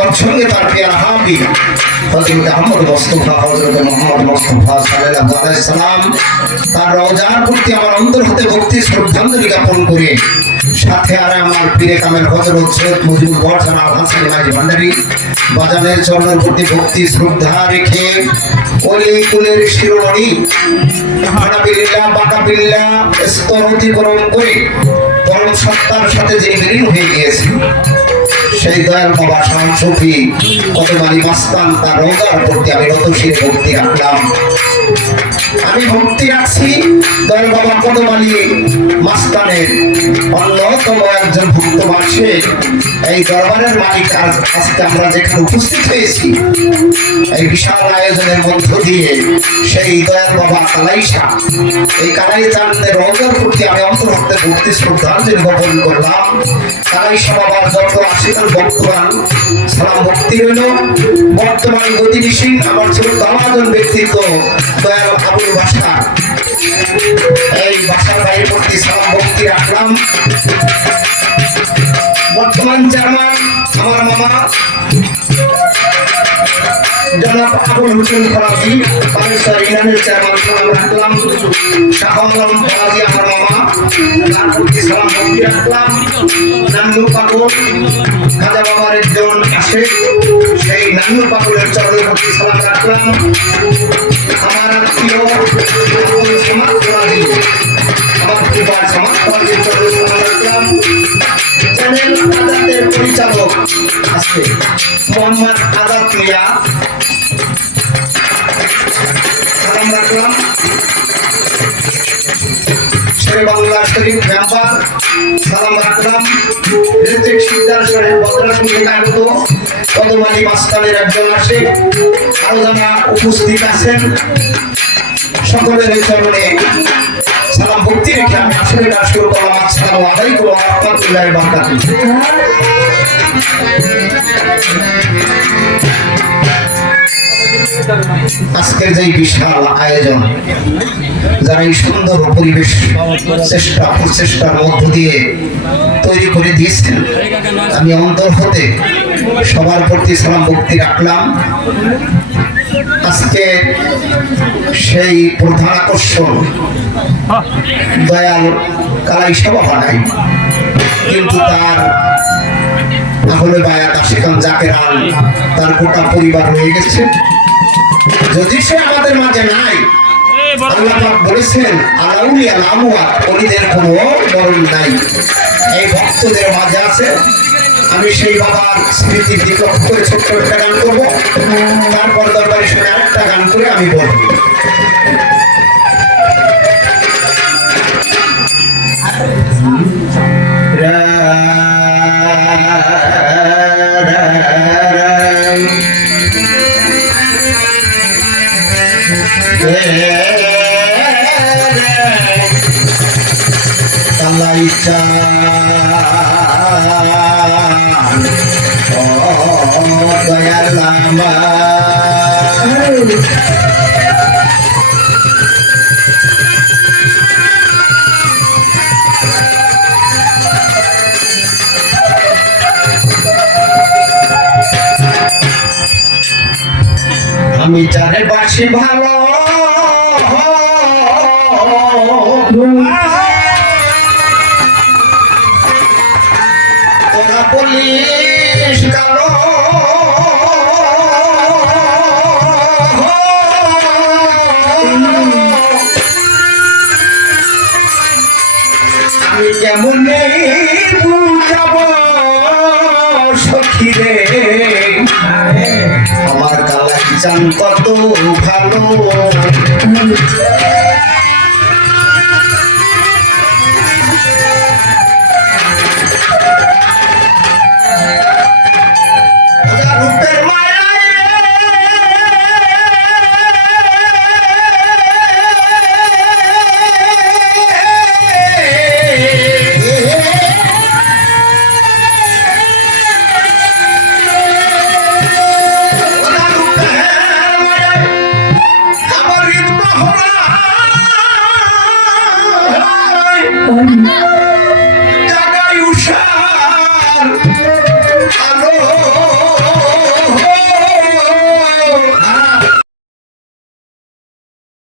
তৎসঙ্গে তার পেয়ারা হাবিব হযরত আহমদ মুস্তাফা হযরত মুহাম্মদ মুস্তাফা সাল্লাল্লাহু আলাইহি সাল্লাম তার রওজার প্রতি আমার অন্তর হতে ভক্তি শ্রদ্ধাঞ্জলি জ্ঞাপন করে সাথে আর আমার পীরে কামেল হযরত সৈয়দ মুজিবুর বর্ষা হাসান মাঝি ভান্ডারী বাজানের চরণের প্রতি ভক্তি শ্রদ্ধা রেখে ওলি কুলের শিরোমণি হানাবিল্লাহ বাকাবিল্লাহ স্তর অতিক্রম করে পরম সত্তার সাথে যে বিলীন হয়ে গিয়েছে সেই দয়াল বাবা শাহ সুফি কতবালি মাস্তান তার রোজার প্রতি আমি রতশীল ভক্তি রাখলাম। আমি ভক্তি রাখছি দয়াল বাবা কতবালি মাস্তানের অন্যতম একজন ভক্ত মানুষের এই দরবারের মালিক। আজকে আমরা যেখানে উপস্থিত হয়েছি এই বিশাল আয়োজনের মধ্য দিয়ে সেই দয়াল বাবা কালাইশা এই কালাই চাঁদের রোজার প্রতি আমি অন্তর্ভুক্ত ভক্তি শ্রদ্ধাঞ্জলি জ্ঞাপন করলাম। কালাইশা বাবার যত আশীর্বাদ বর্তমান সালাম ভক্তি হইল। বর্তমান গতিবিশীল আমার ছিল দামাজন ব্যক্তিত্ব দয়াল আবুল বাসা, এই বাসার ভাইয়ের প্রতি সালাম ভক্তি রাখলাম। বর্তমান চেয়ারম্যান আমার মামা জনাব আবুল হোসেন ফরাজি, বালেশ্বর ইউনিয়নের চেয়ারম্যান সালাম রাখলাম। শাহ আলম ফরাজি আমার মামা, তার প্রতি সালাম ভক্তি রাখলাম। নান্নু পাগল খাজা বাবার একজন আসে, সেই নান্নু পাগলের চরণের প্রতি সালাম রাখলাম। আমার প্রিয় সমাজ ফরাজি, আমার পরিবার সমাজ ফরাজির চরণের সালাম রাখলাম। চ্যানেল আজাদের পরিচালক আছে মোহাম্মদ আজাদ মিয়া, সালাম রাখলাম। শেরে বাংলা শরীফ মেম্বার সালাম রাখলাম। ঋত্বিক সিকদার সাহেব বদরাসন থেকে আগত কদমালি মাস্তানের একজন আসে, আরো যারা উপস্থিত আছেন সকলের চরণে সালাম ভক্তি রেখে আমি আসলে কাজ শুরু করলাম। আসসালামু আলাইকুম ওয়া রাহমাতুল্লাহি ওয়া বারাকাতুহু। আজকের যে বিশাল আয়োজন, যারা এই সুন্দর পরিবেশ প্রচেষ্টার মধ্য দিয়ে তৈরি করে দিয়েছেন, আমি অন্তর হতে সবার প্রতি সালাম ভক্তি রাখলাম। আজকে সেই প্রধান আকর্ষণ দয়াল কালাইশা বাবা নাই, কিন্তু তার আহলে বায়াত আশিকান জাকেরান তার গোটা পরিবার রয়ে গেছে। যদি সে আমাদের মাঝে নাই, আল্লাহ পাক বলেছেন আলাউলিয়া লামওয়াত, ওলিদের কোনো মরণ নাই, এই ভক্তদের মাঝে আছে। আমি সেই বাবার স্মৃতির দিকে লক্ষ্য করে ছোট্ট একটা গান করবো, তারপর দরবারের সঙ্গে আরেকটা গান করে আমি বলবো। কালাইশা দয়াল আমি যারে বাসি ভালো তোরা বলিস কালো, আমি কেমন বুঝাব সখী রে, আমার কালাই চান কত ভালো।